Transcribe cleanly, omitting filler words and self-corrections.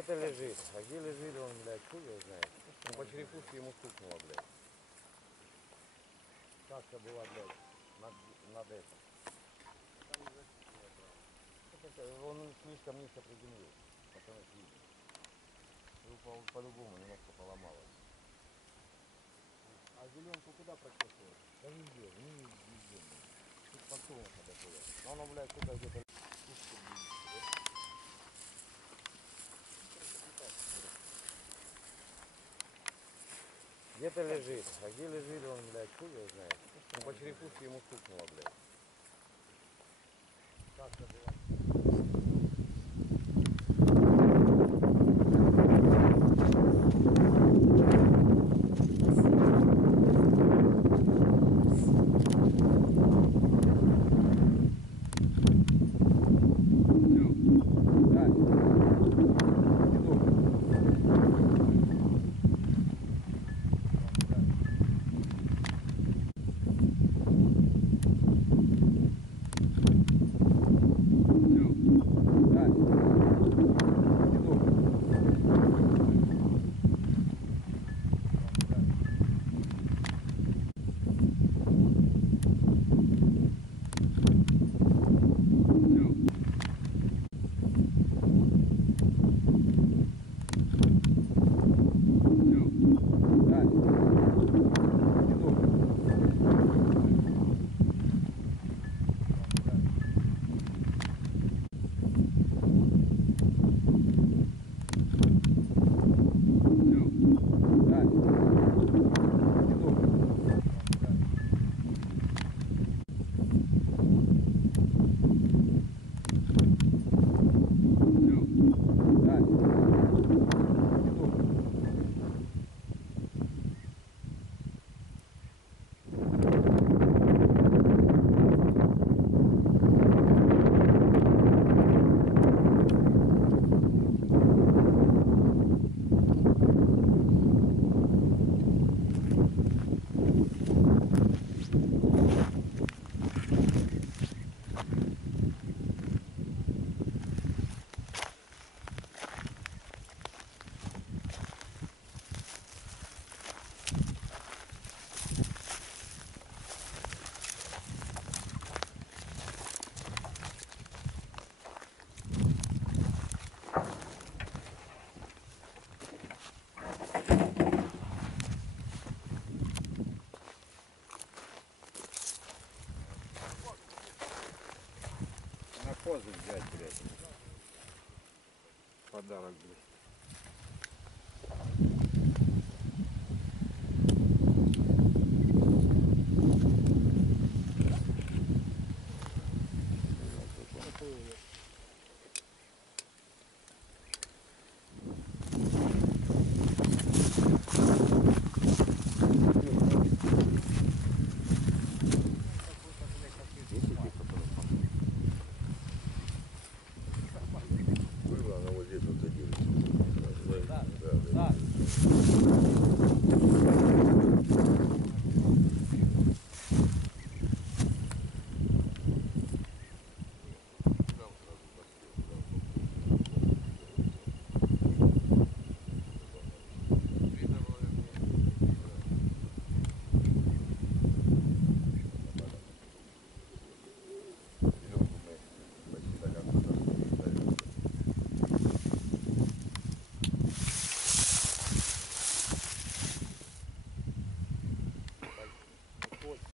Где-то лежит. А где лежит он, блядь, хуй его знает. Он по черепушке ему стукнуло, блядь. Каска была, блядь, над этим. Он слишком низко приземлился. Пацаны видели. Его по-любому немножко поломалось. А зеленку куда прочесывать? Да везде, везде. Тут подсолнуха такое. Но оно, блядь, сука, где-то... Где-то лежит. А где лежит он, блядь, хуй его знает. Он по черепушке ему стукнуло, блядь. Каска была. На козы взять, блядь. Подарок, блядь.